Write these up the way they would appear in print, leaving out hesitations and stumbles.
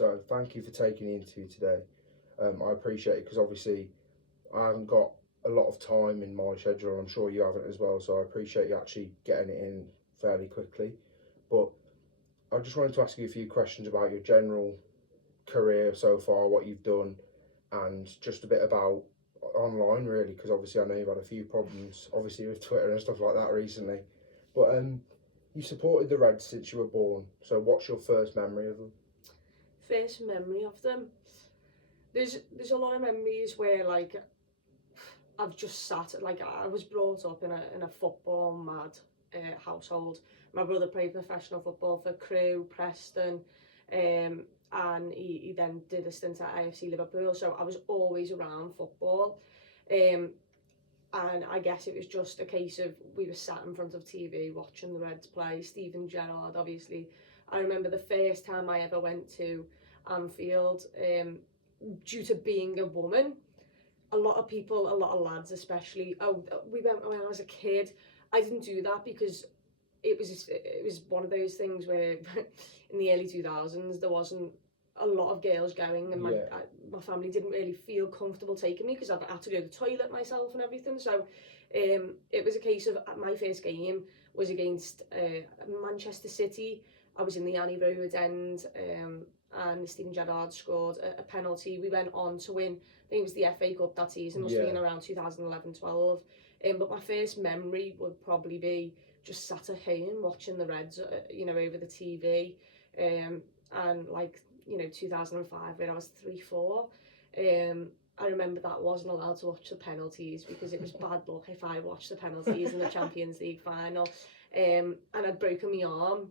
So thank you for taking the interview today. I appreciate it because obviously I haven't got a lot of time in my schedule, and I'm sure you haven't as well. So I appreciate you actually getting it in fairly quickly. But I just wanted to ask you a few questions about your general career so far, what you've done, and just a bit about online really, because obviously I know you've had a few problems obviously with Twitter and stuff like that recently. But you supported the Reds since you were born, so what's your first memory of them? First memory of them, there's a lot of memories where like I've just sat, like I was brought up in a football mad household. My brother played professional football for Crewe, Preston, and he then did a stint at AFC Liverpool, so I was always around football. Um, and I guess it was just a case of we were sat in front of TV watching the Reds play. Steven Gerrard, obviously. I remember the first time I ever went to Anfield, due to being a woman. A lot of people, a lot of lads especially, oh, we went when I was a kid. I didn't do that because it was one of those things where in the early 2000s there wasn't a lot of girls going, and my family didn't really feel comfortable taking me because I had to go to the toilet myself and everything. So it was a case of my first game was against Manchester City. I was in the Annie Road end, and Steven Gerrard scored a penalty. We went on to win, I think it was the FA Cup that season, must have been around 2011-12. But my first memory would probably be just sat at home watching the Reds, over the TV. And like, 2005 when I was 3-4. I remember that I wasn't allowed to watch the penalties because it was bad luck if I watched the penalties in the Champions League final. And I'd broken my arm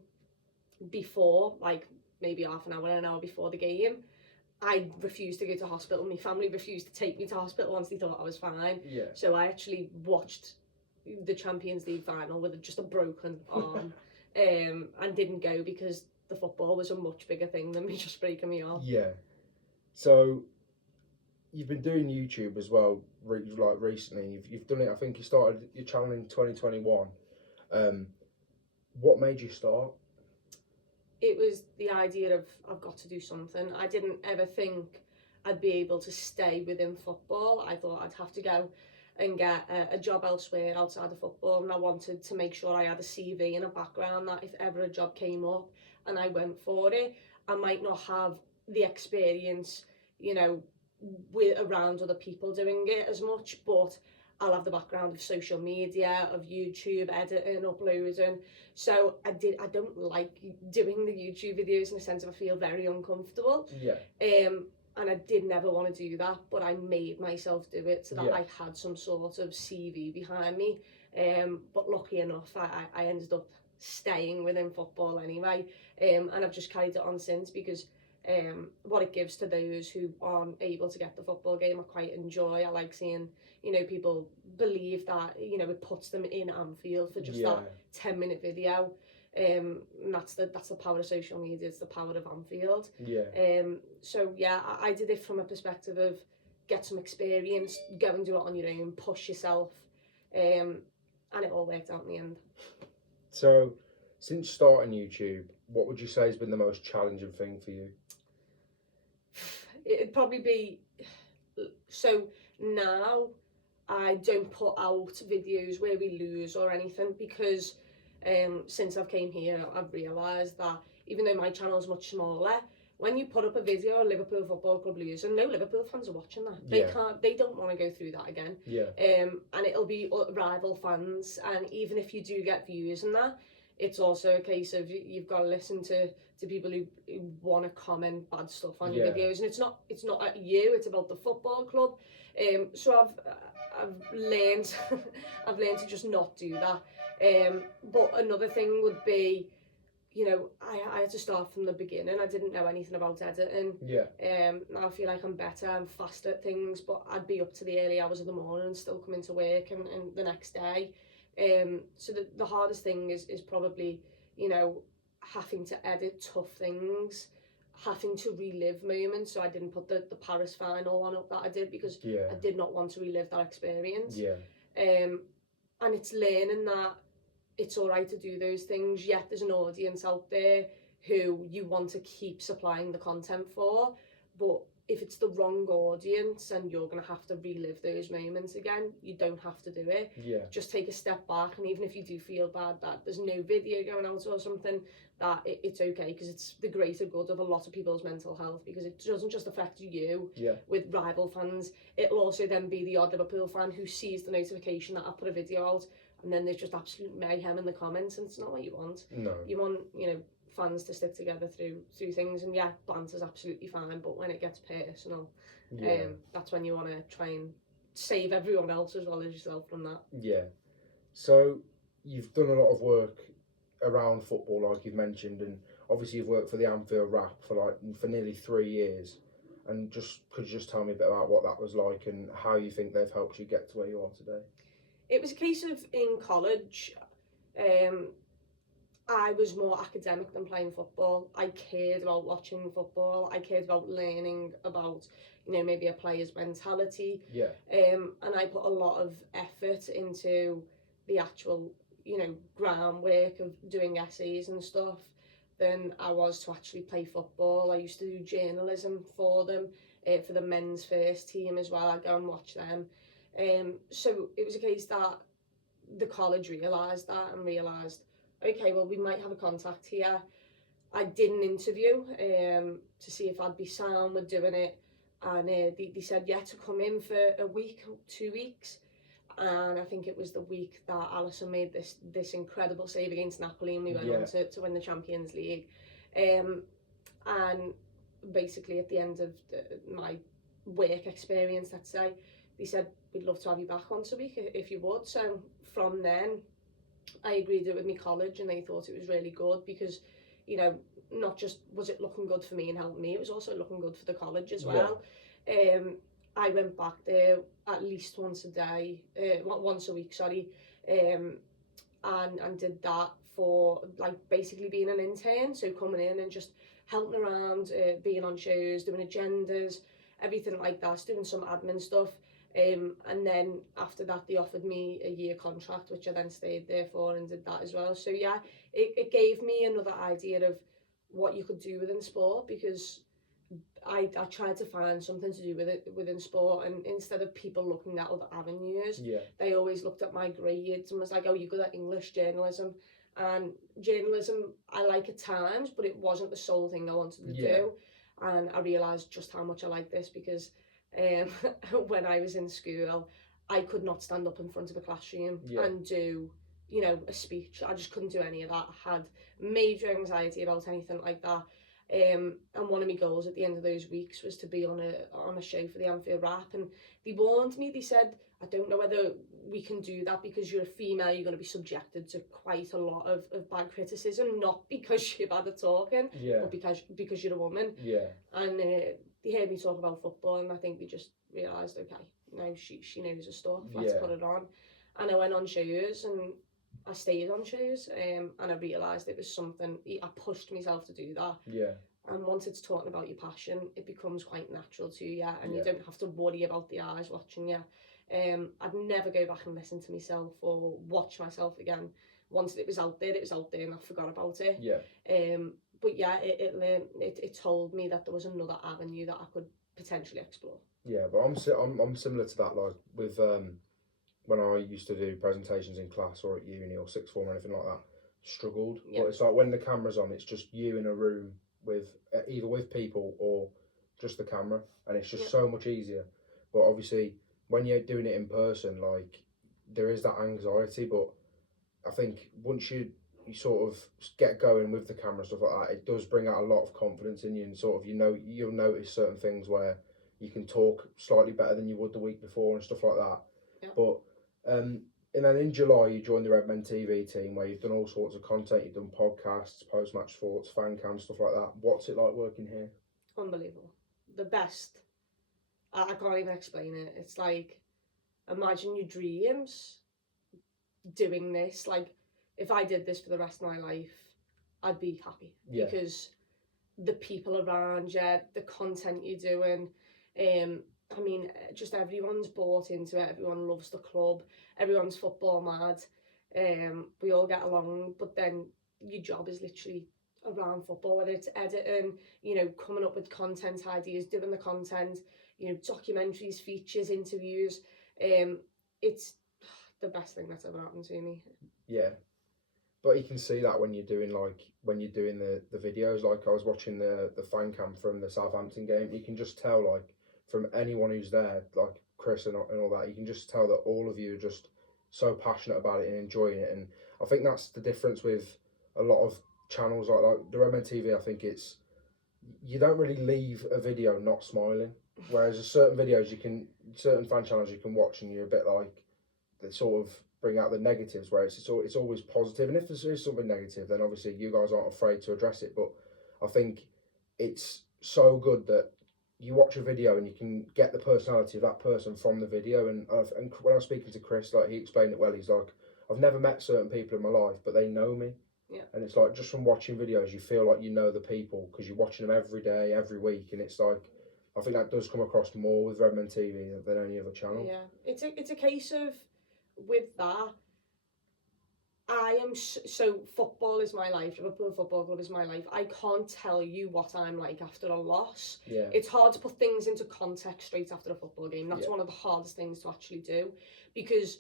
before, like maybe half an hour before the game. I refused to go to hospital. My family refused to take me to hospital once they thought I was fine. So I actually watched the Champions League final with just a broken arm, and didn't go because the football was a much bigger thing than me just breaking me arm. So you've been doing YouTube as well, like recently. You've done it. I think you started your channel in 2021. What made you start? It was the idea of I've got to do something. I didn't ever think I'd be able to stay within football. I thought I'd have to go and get a job elsewhere outside of football, and I wanted to make sure I had a CV and a background that if ever a job came up and I went for it, I might not have the experience, with around other people doing it as much, but I'll have the background of social media, of YouTube, editing, uploading. So I don't like doing the YouTube videos in the sense of I feel very uncomfortable. And I did never want to do that, but I made myself do it so that I had some sort of CV behind me. But lucky enough, I ended up staying within football anyway. And I've just carried it on since because what it gives to those who aren't able to get the football game, I quite enjoy. I like seeing, people believe that, it puts them in Anfield for just that 10-minute video. And that's the power of social media. It's the power of Anfield. So yeah, I did it from a perspective of get some experience, go and do it on your own, push yourself, and it all worked out in the end. So since starting YouTube, what would you say has been the most challenging thing for you? It'd probably be, so now I don't put out videos where we lose or anything because since I've came here, I've realised that even though my channel is much smaller, when you put up a video of Liverpool Football Club losing, no Liverpool fans are watching that. They don't want to go through that again. And it'll be rival fans, and even if you do get views and that, it's also a case of you've got to listen to people who want to comment bad stuff on your videos, and it's not at you, it's about the football club. So I've learned I've learned to just not do that. But another thing would be, I had to start from the beginning. I didn't know anything about editing. Now I feel like I'm better, I'm faster at things, but I'd be up to the early hours of the morning and still come into work and the next day. So the hardest thing is probably, having to edit tough things, having to relive moments. So I didn't put the Paris final one up that I did because I did not want to relive that experience. And it's learning that it's all right to do those things. Yet there's an audience out there who you want to keep supplying the content for, but if it's the wrong audience and you're going to have to relive those moments again, you don't have to do it. Yeah. Just take a step back, and even if you do feel bad that there's no video going out or something, that it's okay, because it's the greater good of a lot of people's mental health, because it doesn't just affect you with rival fans. It'll also then be the odd Liverpool fan who sees the notification that I put a video out, and then there's just absolute mayhem in the comments, and it's not what you want. No. You want, fans to stick together through things, and banter's absolutely fine, but when it gets personal, that's when you want to try and save everyone else as well as yourself from that. Yeah. So you've done a lot of work around football, like you've mentioned, and obviously you've worked for the Anfield Wrap for nearly 3 years. And could you just tell me a bit about what that was like and how you think they've helped you get to where you are today? It was a case of, in college, I was more academic than playing football. I cared about watching football. I cared about learning about, maybe a player's mentality. Yeah. And I put a lot of effort into the actual, groundwork of doing essays and stuff than I was to actually play football. I used to do journalism for them, for the men's first team as well. I'd go and watch them. So it was a case that the college realised that and realised, okay, well, we might have a contact here. I did an interview to see if I'd be sound with doing it, and they said to come in for a week, 2 weeks, and I think it was the week that Alisson made this incredible save against Napoli, and we went on to win the Champions League. And basically at the end of my work experience, let's say, they said, we'd love to have you back once a week if you would. So from then, I agreed it with my college, and they thought it was really good because, not just was it looking good for me and helping me, it was also looking good for the college as well. I went back there at least once a week, and did that for basically being an intern, so coming in and just helping around, being on shows, doing agendas, everything like that, doing some admin stuff. And then after that they offered me a year contract, which I then stayed there for and did that as well. So it gave me another idea of what you could do within sport, because I tried to find something to do with it within sport, and instead of people looking at other avenues, they always looked at my grades and was like, oh, you're good at English journalism. And journalism I like at times, but it wasn't the sole thing I wanted to do. And I realised just how much I like this, because when I was in school, I could not stand up in front of a classroom and do, a speech. I just couldn't do any of that. I had major anxiety about anything like that. And one of my goals at the end of those weeks was to be on a show for the Anfield Wrap, and they warned me. They said, I don't know whether we can do that because you're a female, you're going to be subjected to quite a lot of bad criticism, not because you're bad at talking, but because you're a woman. And they heard me talk about football, and I think they just realised, okay, now she knows her stuff, let's put it on. And I went on shows, and I stayed on shows, and I realised it was something, I pushed myself to do that. And once it's talking about your passion, it becomes quite natural to you, and you don't have to worry about the eyes watching you. I'd never go back and listen to myself or watch myself again. Once it was out there, and I forgot about it. But it told me that there was another avenue that I could potentially explore. Yeah, but I'm similar to that, like with when I used to do presentations in class or at uni or sixth form or anything like that, struggled. But it's like when the camera's on, it's just you in a room with either with people or just the camera, and it's just so much easier. But obviously, when you're doing it in person, like there is that anxiety. But I think once you sort of get going with the camera and stuff like that, it does bring out a lot of confidence in you, and sort of you'll notice certain things where you can talk slightly better than you would the week before and stuff like that. But and then in July you joined the RedmenTV team, where you've done all sorts of content. You've done podcasts, post-match thoughts, fan cams, stuff like that. What's it like working here? Unbelievable. The best. I can't even explain it. It's like, imagine your dreams doing this. Like, if I did this for the rest of my life, I'd be happy. Because the people around you, the content you're doing, I mean, just everyone's bought into it. Everyone loves the club. Everyone's football mad. We all get along. But then your job is literally around football, whether it's editing, coming up with content ideas, doing the content, documentaries, features, interviews. It's the best thing that's ever happened to me. Yeah. But you can see that when you're doing the videos. Like I was watching the fan cam from the Southampton game. You can just tell, like, from anyone who's there, like Chris and all that, you can just tell that all of you are just so passionate about it and enjoying it. And I think that's the difference with a lot of channels like the RedmenTV. I think it's, you don't really leave a video not smiling. Whereas certain videos certain fan channels you can watch and you're a bit like, they sort of bring out the negatives, where it's always positive. And if there is something negative, then obviously you guys aren't afraid to address it. But I think it's so good that you watch a video and you can get the personality of that person from the video. And when I was speaking to Chris, like, he explained it well. He's like, I've never met certain people in my life, but they know me. Yeah. And it's like, just from watching videos, you feel like you know the people because you're watching them every day, every week. And it's like, I think that does come across more with RedmenTV than any other channel. Yeah, it's a case of, with that, I am so football is my life. Liverpool Football Club is my life. I can't tell you what I'm like after a loss. Yeah. It's hard to put things into context straight after a football game. That's one of the hardest things to actually do, because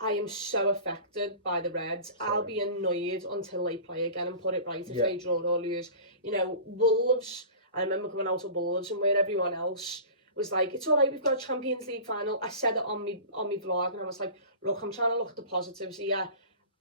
I am so affected by the Reds. Sorry. I'll be annoyed until they play again and put it right if they draw or lose. Wolves, I remember coming out of Wolves and where everyone else was like, it's all right, we've got a Champions League final. I said it on me vlog, and I was like, look, I'm trying to look at the positives here.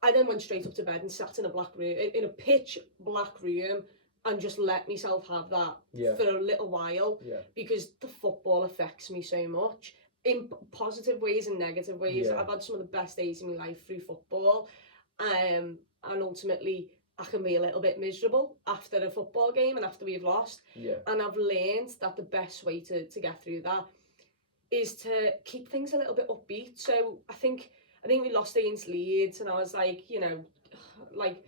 I then went straight up to bed and sat in a pitch black room, and just let myself have that for a little while, because the football affects me so much in positive ways and negative ways. I've had some of the best days in my life through football, and ultimately I can be a little bit miserable after a football game and after we've lost. And I've learned that the best way to get through that is to keep things a little bit upbeat. So I think we lost against Leeds, and I was like, like,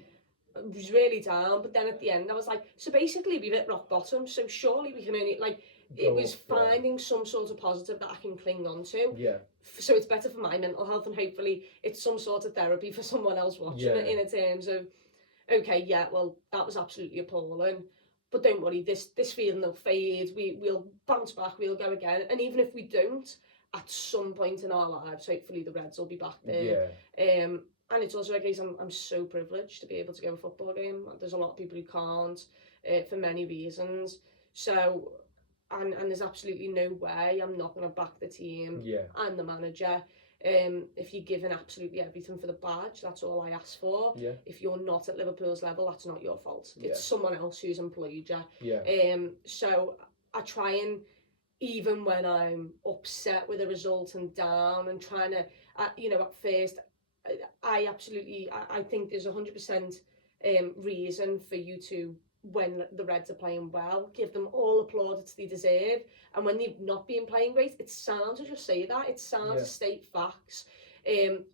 I was really down. But then at the end, I was like, so basically we've hit rock bottom. So surely we can only, like, it was finding some sort of positive that I can cling on to. So it's better for my mental health, and hopefully it's some sort of therapy for someone else watching it, in terms of, okay, well, that was absolutely appalling, but don't worry, this feeling will fade. We'll bounce back. We'll go again. And even if we don't, at some point in our lives, hopefully the Reds will be back there. And it's also a case, I'm so privileged to be able to go to a football game. There's a lot of people who can't, for many reasons. So, and there's absolutely no way I'm not going to back the team and the manager. If you're giving absolutely everything for the badge, that's all I ask for. If you're not at Liverpool's level, that's not your fault. It's someone else who's employed you. So I try and, even when I'm upset with a result and down and trying to, at first, I think there's 100% reason for you to, when the Reds are playing well, give them all plaudits they deserve. And when they've not been playing great, it's sound to just say that. It's sound to state facts.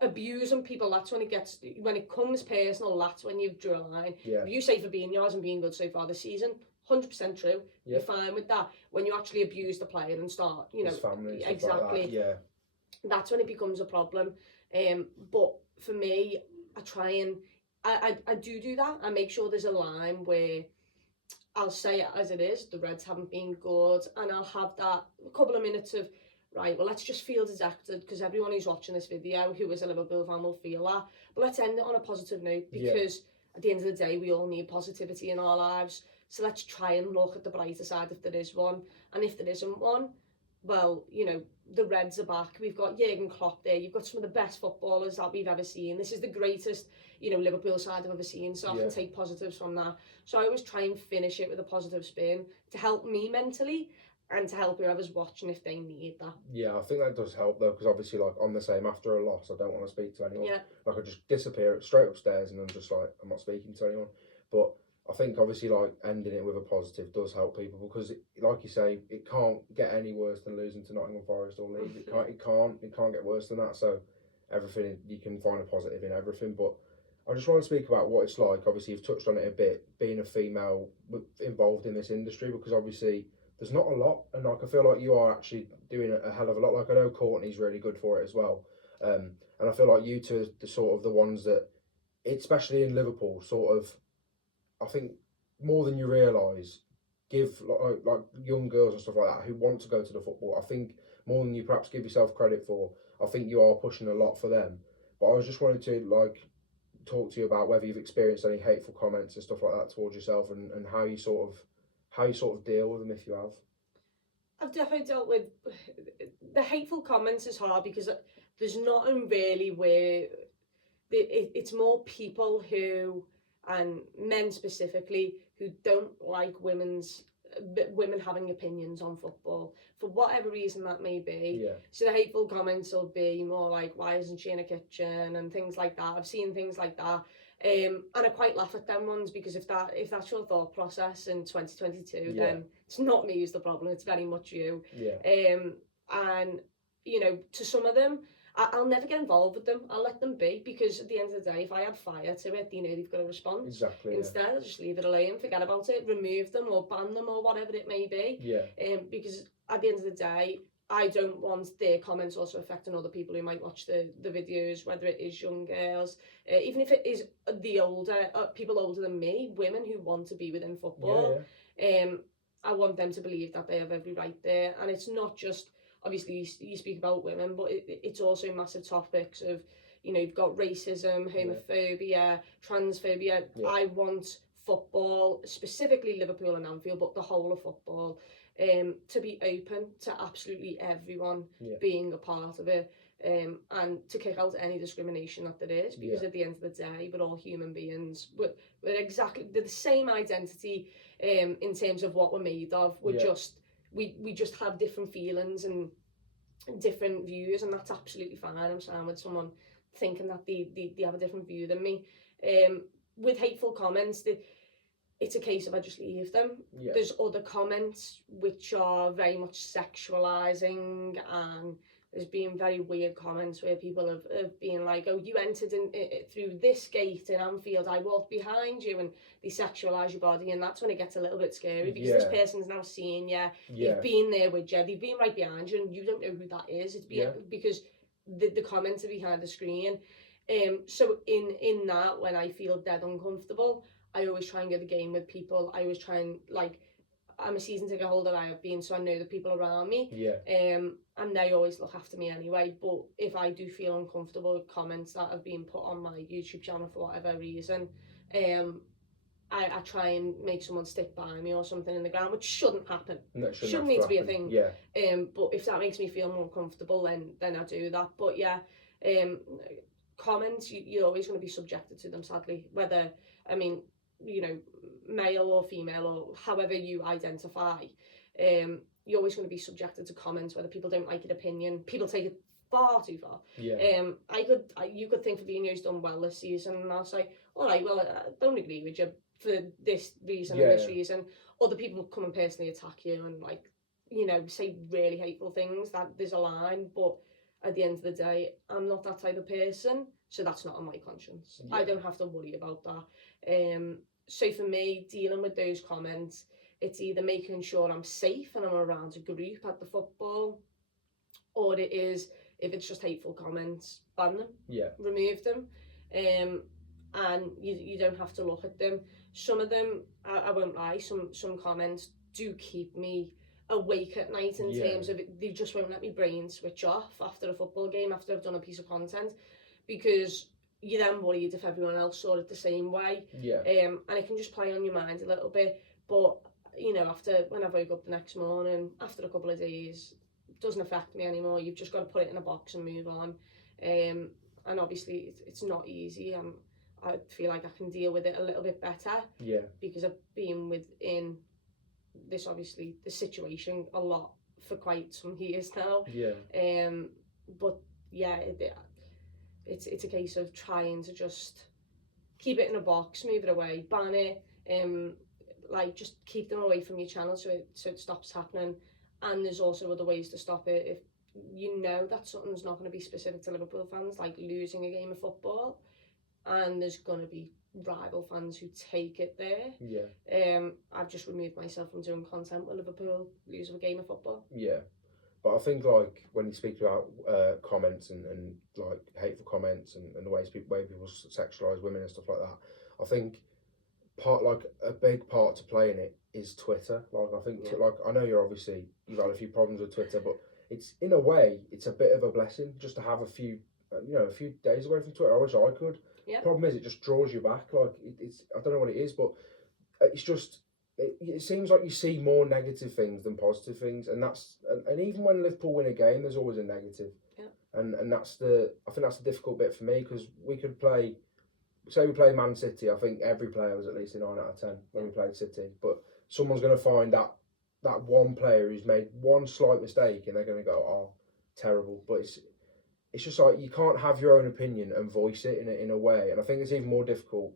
Abusing people, that's when it comes personal, that's when you've drawn a line. If you say Fabinho hasn't been good so far this season, 100% true. You're fine with that. When you actually abuse the player and start, his family, exactly, like that, that's when it becomes a problem. But for me, I try and I do that. I make sure there's a line where I'll say it as it is. The Reds haven't been good, and I'll have that a couple of minutes of, right, well, let's just feel dejected, because everyone who's watching this video who is a Liverpool fan will feel that. But let's end it on a positive note, because at the end of the day, we all need positivity in our lives. So let's try and look at the brighter side if there is one. And if there isn't one, well, the Reds are back. We've got Jurgen Klopp there. You've got some of the best footballers that we've ever seen. This is the greatest, Liverpool side I've ever seen. So I can take positives from that. So I always try and finish it with a positive spin to help me mentally, and to help whoever's watching if they need that. I think that does help though, because obviously, like, on the same, after a loss, I don't want to speak to anyone. Like, I just disappear straight upstairs, and I'm just like, I'm not speaking to anyone. But I think obviously, like, ending it with a positive does help people, because like you say, it can't get any worse than losing to Nottingham Forest or Leeds. It can't get worse than that. So everything, you can find a positive in everything. But I just want to speak about what it's like. Obviously, you've touched on it a bit, being a female involved in this industry, because obviously there's not a lot, and like, I feel like you are actually doing a hell of a lot. Like, I know Courtney's really good for it as well, and I feel like you two are the sort of the ones that, especially in Liverpool, sort of, I think more than you realise, give like young girls and stuff like that who want to go to the football. I think more than you perhaps give yourself credit for. I think you are pushing a lot for them. But I was just wanted to like talk to you about whether you've experienced any hateful comments and stuff like that towards yourself, and how you sort of deal with them if you have. I've definitely dealt with the hateful comments is hard because there's nothing really where it's more people who, and men specifically, who don't like women having opinions on football for whatever reason that may be. Yeah. So the hateful comments will be more like, why isn't she in a kitchen, and things like that. I've seen things like that. And I quite laugh at them ones, because if that's your thought process in 2022, Yeah. then it's not me who's the problem, it's very much you. Yeah. And you know, to some of them, I'll never get involved with them. I'll let them be, because at the end of the day, if I add fire to it, you know they've got a response. Exactly. Instead, I'll just leave it alone, forget about it, remove them or ban them or whatever it may be. Yeah. Because at the end of the day, I don't want their comments also affecting other people who might watch the videos, whether it is young girls, even if it is the older, people older than me, women who want to be within football. Yeah. I want them to believe that they have every right there. And it's not just, obviously you speak about women, but it's also massive topics of, you know, you've got racism, homophobia, transphobia. Yeah. I want football, specifically Liverpool and Anfield, but the whole of football, to be open to absolutely everyone being a part of it, and to kick out any discrimination that there is, because at the end of the day, we're all human beings. We're the same identity, in terms of what we're made of. We're just we just have different feelings and different views, and that's absolutely fine. I'm saying with someone thinking that they have a different view than me. With hateful comments, it's a case of I just leave them. Yeah. There's other comments which are very much sexualizing, and there's been very weird comments where people have been like, oh, you entered in through this gate in Anfield, I walked behind you, and they sexualise your body, and that's when it gets a little bit scary, because this person's now seeing you, they've been there with you, they've been right behind you, and you don't know who that is. It's because the comments are behind the screen. So in that, when I feel dead uncomfortable, I always try and go the game with people. I always try and, like, I'm a season ticket holder, I have been, so I know the people around me. And they always look after me anyway. But if I do feel uncomfortable with comments that have been put on my YouTube channel for whatever reason, I try and make someone stick by me or something in the ground, which shouldn't happen. Shouldn't need to be a thing. But if that makes me feel more comfortable, then I do that. But comments, you're always going to be subjected to them, sadly. Whether, I mean, you know, male or female or however you identify, you're always going to be subjected to comments, whether people don't like your opinion. People take it far too far. You could think Fabinho's done well this season, and I'll say, all right, well, I don't agree with you for this reason and this reason. Other people come and personally attack you and, like, you know, say really hateful things. That there's a line, but at the end of the day, I'm not that type of person, so that's not on my conscience. I don't have to worry about that. So for me, dealing with those comments, it's either making sure I'm safe and I'm around a group at the football, or it is, if it's just hateful comments, ban them, remove them, and you don't have to look at them. Some of them, I won't lie, some comments do keep me awake at night in terms of they just won't let my brain switch off after a football game, after I've done a piece of content, because you're then worried if everyone else saw it the same way. And it can just play on your mind a little bit. But, you know, when I wake up the next morning, after a couple of days, it doesn't affect me anymore. You've just got to put it in a box and move on. And obviously it's not easy. I feel like I can deal with it a little bit better. Because I've been within this, obviously, the situation a lot for quite some years now. But yeah, it's a case of trying to just keep it in a box, move it away, ban it, like, just keep them away from your channel so it stops happening. And there's also other ways to stop it. If you know that something's not going to be specific to Liverpool fans, like losing a game of football, and there's going to be rival fans who take it there, I've just removed myself from doing content with Liverpool losing a game of football. But I think, like, when you speak about comments and like hateful comments and the way people sexualise women and stuff like that, I think a big part to play in it is Twitter. Like I think, Yeah. like I know you've had a few problems with Twitter, but it's in a way it's a bit of a blessing just to have a few, a few days away from Twitter. I wish I could. Yeah. Problem is, it just draws you back. Like it's I don't know what it is, but it's just. It seems like you see more negative things than positive things, and and even when Liverpool win a game, there's always a negative. Yeah. And I think that's the difficult bit for me because we could play. Say we play Man City, I think every player was at least a 9 out of 10 when we played City. But someone's going to find that one player who's made one slight mistake and they're going to go, oh, terrible. But it's just like you can't have your own opinion and voice it in a way. And I think it's even more difficult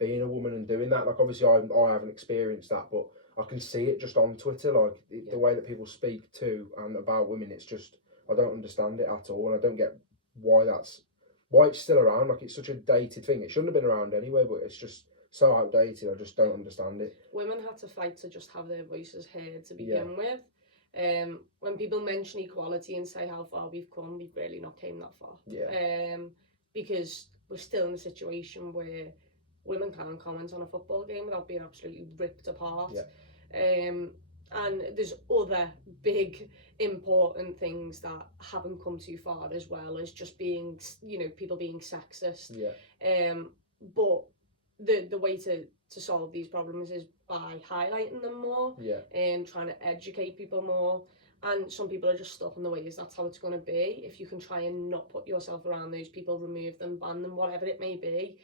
being a woman and doing that. Like obviously I haven't experienced that, but I can see it just on Twitter. Like the way that people speak to and about women, it's just I don't understand it at all, and I don't get why it's still around. Like it's such a dated thing. It shouldn't have been around anyway, but it's just so outdated. I just don't understand it. Women had to fight to just have their voices heard to begin with. When people mention equality and say how far we've come, we've really not came that far. Yeah. Because we're still in a situation where women can't comment on a football game without being absolutely ripped apart. Yeah. And there's other big important things that haven't come too far as well as just being, people being sexist. Yeah. But the way to solve these problems is by highlighting them more. Yeah. And trying to educate people more. And some people are just stuck in the ways. That's how it's going to be. If you can try and not put yourself around those people, remove them, ban them, whatever it may be.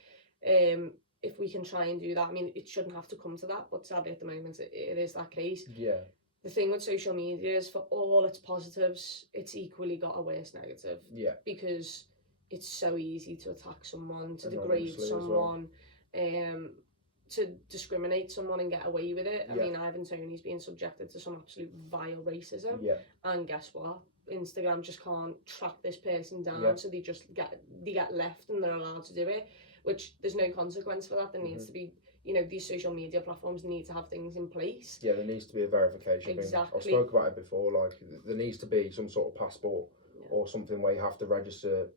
If we can try and do that, I mean, it shouldn't have to come to that, but sadly at the moment it is that case. Yeah. The thing with social media is for all its positives, it's equally got a worse negative. Yeah. Because it's so easy to attack someone, to degrade someone, to discriminate someone and get away with it. I mean, Ivan Toney's being subjected to some absolute vile racism. Yeah. And guess what? Instagram just can't track this person down, so they get left and they're allowed to do it. Which there's no consequence for that. There needs to be, these social media platforms need to have things in place. Yeah, there needs to be a verification thing. I've spoke about it before. Like there needs to be some sort of passport or something where you have to register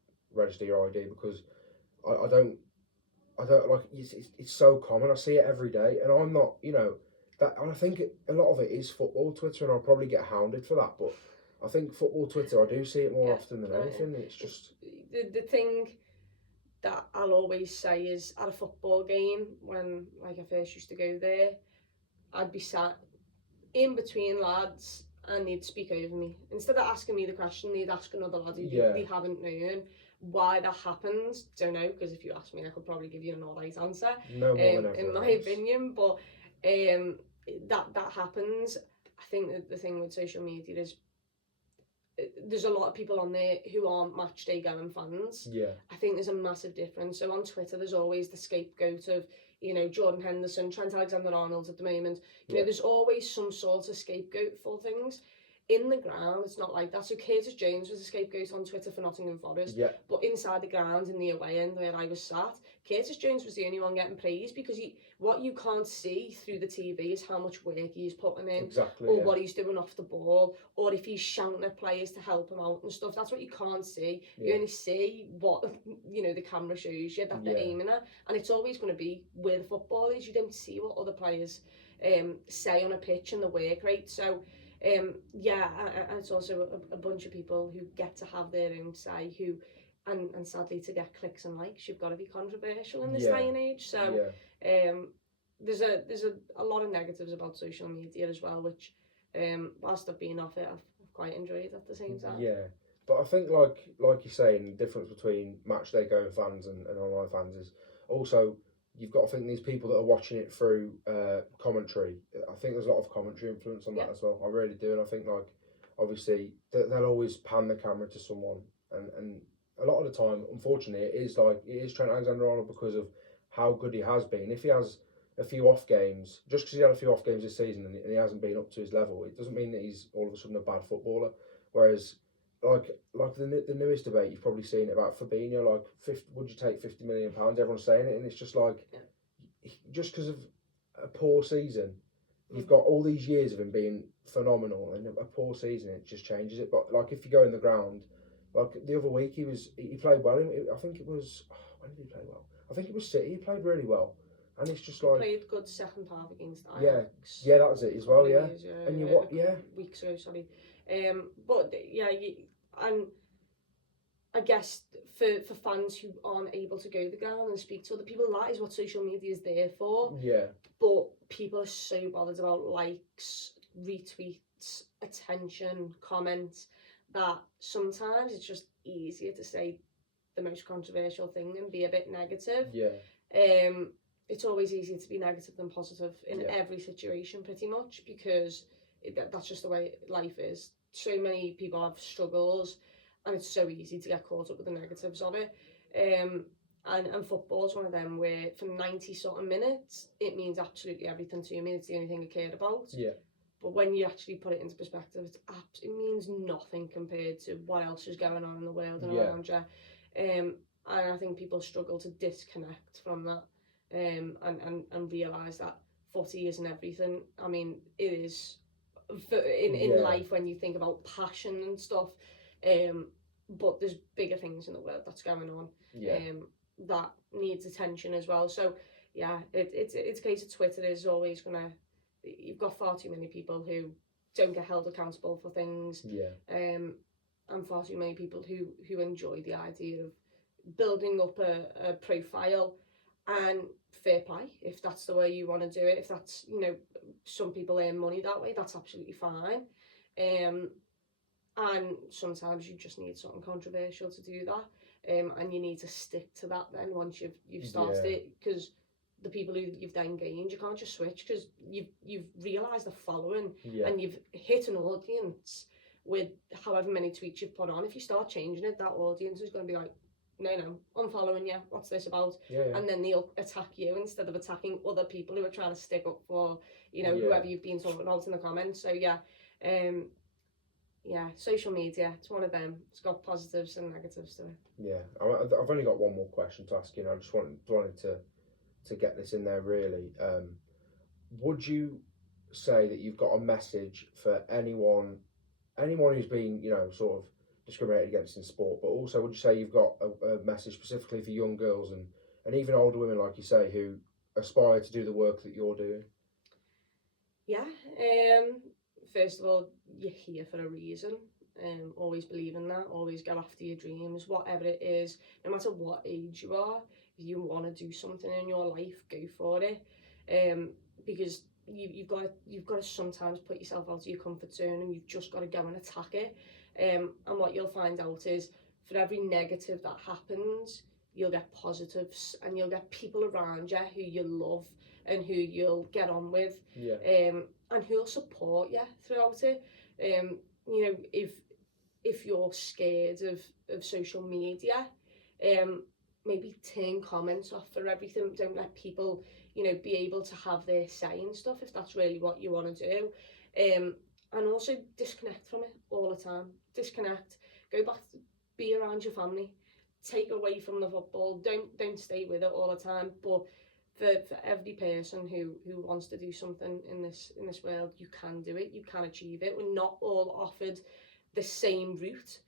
your ID because I don't like it's so common. I see it every day, and I'm not, that. And I think a lot of it is football Twitter, and I'll probably get hounded for that. But I think football Twitter, I do see it more often than anything. It's just the thing that I'll always say is at a football game, when like I first used to go there, I'd be sat in between lads and they'd speak over me. Instead of asking me the question, they'd ask another lad who they haven't known. Why that happens, don't know, because if you ask me, I could probably give you an alright answer. No more than in my opinion, but that happens. I think that the thing with social media is there's a lot of people on there who aren't match day going fans. Yeah. I think there's a massive difference. So on Twitter, there's always the scapegoat of, Jordan Henderson, Trent Alexander-Arnold at the moment. You know, there's always some sort of scapegoat for things. In the ground, it's not like that. So Curtis Jones was a scapegoat on Twitter for Nottingham Forest. Yeah. But inside the ground, in the away end where I was sat, Curtis Jones was the only one getting praised because what you can't see through the TV is how much work he's putting in. Exactly. Or what he's doing off the ball. Or if he's shouting at players to help him out and stuff. That's what you can't see. Yeah. You only see what, the camera shows you that they're aiming at. And it's always going to be where the football is. You don't see what other players say on a pitch and the work rate. So... and it's also a bunch of people who get to have their own say, and sadly to get clicks and likes, you've got to be controversial in this day and age. So there's a lot of negatives about social media as well, which whilst I've been off it, I've quite enjoyed at the same time. Yeah, but I think like you're saying, the difference between match day going fans and online fans is also you've got to think these people that are watching it through commentary. I think there's a lot of commentary influence on that as well. I really do, and I think like obviously they'll always pan the camera to someone, and a lot of the time, unfortunately, it is Trent Alexander-Arnold because of how good he has been. If he has a few off games, just because he had a few off games this season and he hasn't been up to his level, it doesn't mean that he's all of a sudden a bad footballer. Whereas like the newest debate, you've probably seen it about Fabinho, would you take £50 million? Everyone's saying it, and it's just like, just because of a poor season, you've got all these years of him being phenomenal, and a poor season, it just changes it. But like if you go in the ground, like the other week, he played well. I think it was, when did he play well? I think it was City. He played really well. and it's just like played good second half against yeah, Ajax. yeah, that was it as well, yeah. Years, And you a what, couple yeah, weeks ago, sorry. But yeah, and I guess for fans who aren't able to go to the ground and speak to other people, that is what social media is there for. yeah, But people are so bothered about likes, retweets, attention, comments, that sometimes it's just easier to say the most controversial thing and be a bit negative. yeah, It's always easier to be negative than positive in yeah, every situation, pretty much, because that's just the way life is. So many people have struggles, and it's so easy to get caught up with the negatives of it. And football's one of them where for 90 something minutes it means absolutely everything to me. It's the only thing I cared about. yeah, But when you actually put it into perspective, it means nothing compared to what else is going on in the world and yeah, around you. And I think people struggle to disconnect from that, and realise that footy isn't everything. I mean, it is in yeah, life when you think about passion and stuff. But there's bigger things in the world that's going on. yeah, That needs attention as well. So yeah, it's a case of Twitter is always gonna. You've got far too many people who don't get held accountable for things. yeah, And far too many people who enjoy the idea of building up a profile, and fair play if that's the way you want to do it. If that's, some people earn money that way, that's absolutely fine. And sometimes you just need something controversial to do that, and you need to stick to that then once you've started it, because the people who you've then gained, you can't just switch, because you've realised the following, yeah, and you've hit an audience with however many tweets you've put on. If you start changing it, that audience is going to be like, no, I'm following you, what's this about? yeah, And then they'll attack you instead of attacking other people who are trying to stick up for, yeah, whoever you've been talking about in the comments. So yeah, social media, it's one of them. It's got positives and negatives to it. yeah. I've only got one more question to ask you, and I just wanted to get this in there really. Would you say that you've got a message for anyone who's been, sort of discriminated against in sport, but also would you say you've got a message specifically for young girls and even older women, like you say, who aspire to do the work that you're doing? Yeah, first of all, you're here for a reason. Always believe in that, always go after your dreams, whatever it is, no matter what age you are. If you want to do something in your life, go for it. Because you've got to sometimes put yourself out of your comfort zone, and you've just got to go and attack it. And what you'll find out is, for every negative that happens, you'll get positives, and you'll get people around you who you love and who you'll get on with, Yeah, and who'll support you throughout it. If you're scared of social media, maybe turn comments off for everything. Don't let people, be able to have their say and stuff if that's really what you want to do. And also disconnect from it all the time. Disconnect. Go back. Be around your family. Take away from the football. Don't stay with it all the time. But for every person who wants to do something in this world, you can do it. You can achieve it. We're not all offered the same route.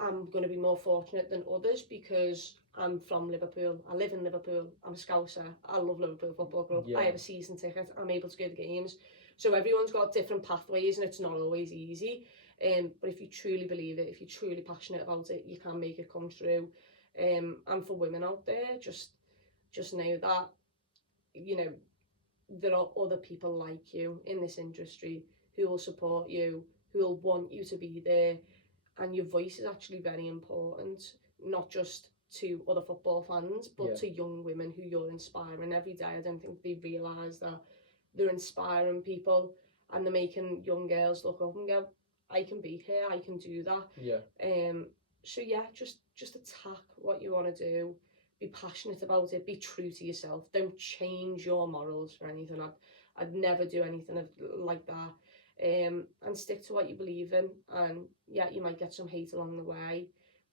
I'm going to be more fortunate than others because I'm from Liverpool. I live in Liverpool. I'm a Scouser. I love Liverpool Football Club. yeah, I have a season ticket. I'm able to go to games. So everyone's got different pathways, and it's not always easy. But if you truly believe it, if you're truly passionate about it, you can make it come true. And for women out there, just know that, there are other people like you in this industry who will support you, who will want you to be there. And your voice is actually very important, not just to other football fans, but to young women who you're inspiring every day. I don't think they realise that they're inspiring people, and they're making young girls look up and go, I can be here, I can do that. yeah, So yeah, just attack what you want to do. Be passionate about it. Be true to yourself. Don't change your morals for anything. I'd never do anything like that. And stick to what you believe in. And yeah, you might get some hate along the way,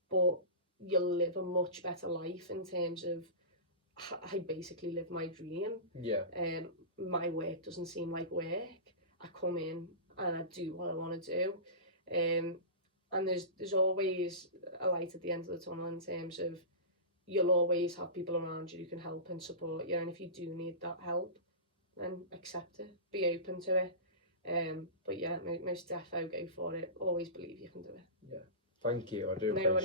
but you'll live a much better life in terms of, I basically live my dream. yeah, My work doesn't seem like work. I come in and I do what I want to do. And there's always a light at the end of the tunnel in terms of you'll always have people around you who can help and support you, and if you do need that help, then accept it, be open to it. But yeah, most defo go for it. Always believe you can do it. Yeah, thank you. I do No appreciate worries.